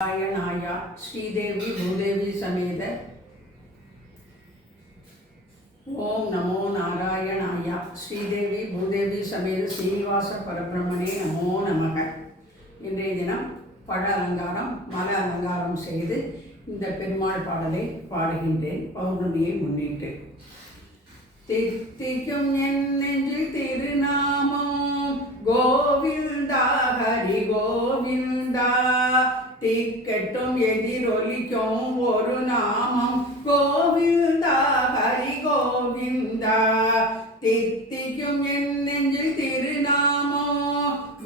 नारायणाय श्रीदेवी भूदेवी समेत ओम नमो नारायणाय श्रीदेवी भूदेवी समेत श्रीनिवास परब्रह्मणे नमो नमः। இன்றைய தினம் பழ அலங்காரம் மல அலங்காரம் செய்து இந்த பெருமாள் பாடலை பாடுகின்றேன் பௌர்ணமியை முன்னிட்டு. தித்திக்கும் என் நெஞ்சில் திருநாமம் கோவிந்தா ஹரி கோவிந்தா, திக்கட்டும் எதிரொலிக்கும் ஒரு நாமம் கோவிந்தா ஹரி கோவிந்தா. தித்திக்கும் என் நெஞ்சில் திருநாமம்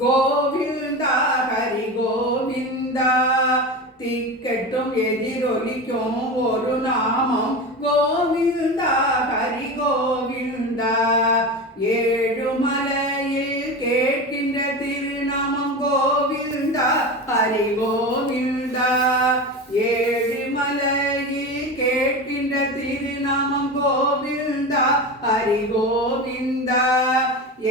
கோவிந்தா ஹரி கோவிந்தா, திக்கட்டும் எதிரொலிக்கும் ஒரு நாமம் கோவிந்தா ஹரி கோவிந்தா. ஏழுமலையில் கேட்கின்ற திருநாமம் கோவிந்தா ஹரி கோவிந்தா. ஏழுமலையில் கேட்கின்ற திருநாமம் கோவிந்தா ஹரி கோவிந்தா.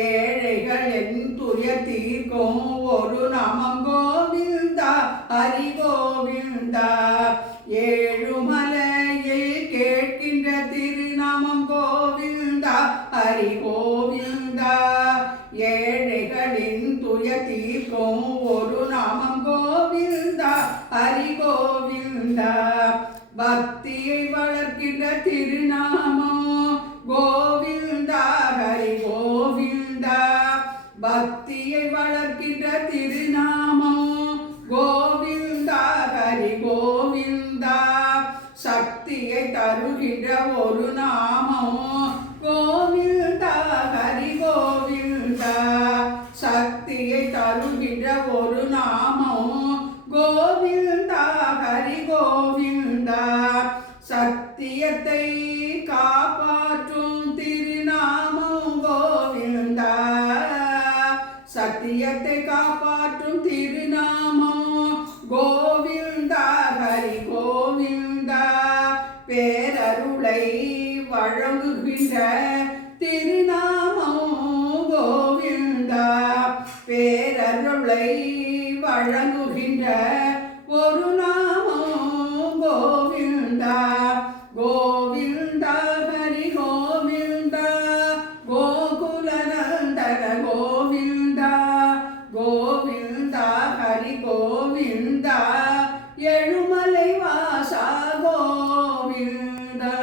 ஏழைகள் என் துயர் தீர்க்கும் ஒரு நாமம் கோவிந்தா ஹரி கோவிந்தா. ஏழுமலையில் கேட்கின்ற திருநாமம் கோவிந்தா ஹரி கோவிந்தா. ஏழைகளின் துயர் தீர்க்கும் ஒரு நாமம் கோவிந்தா ஹரி கோவிந்தா. பக்தியை வளர்க்கின்ற திருநாமம் கோவிந்தா ஹரி கோவிந்தா. பக்தியை வளர்க்கின்ற திருநாமம் கோவிந்தா ஹரி கோவிந்தா. சக்தியை தருகின்ற ஒரு நாமம் கோவிந்தா ஹரி கோவிந்தா. சக்தியை தருகின்ற ஒரு நாமம் கோவிந்தா ஹரி கோவிந்தா. சத்தியத்தை காப்பாற்றும் திருநாமம் கோவிந்தா. சத்தியத்தை காப்பாற்றும் திருநாமம் கோவிந்தா ஹரி கோவிந்தா. பேரருளை வழங்குகின்ற திருநாமம் கோவிந்தா. பேரருளை வழங்குகின்ற ஒரு நாமம் கோவிந்தா. கோவிந்தா ஹரி கோவிந்தா. கோகுலநந்தன கோவிந்தா. கோவிந்தா ஹரி கோவிந்தா. எழுமலை வாசா கோவிந்தா.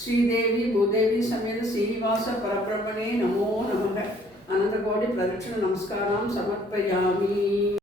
श्रीदेवी भूदेवी समेत श्रीनिवास परब्रह्मणे नमो नमः. अनंत कोटि प्रदक्षिण नमस्कारां समर्पयामि.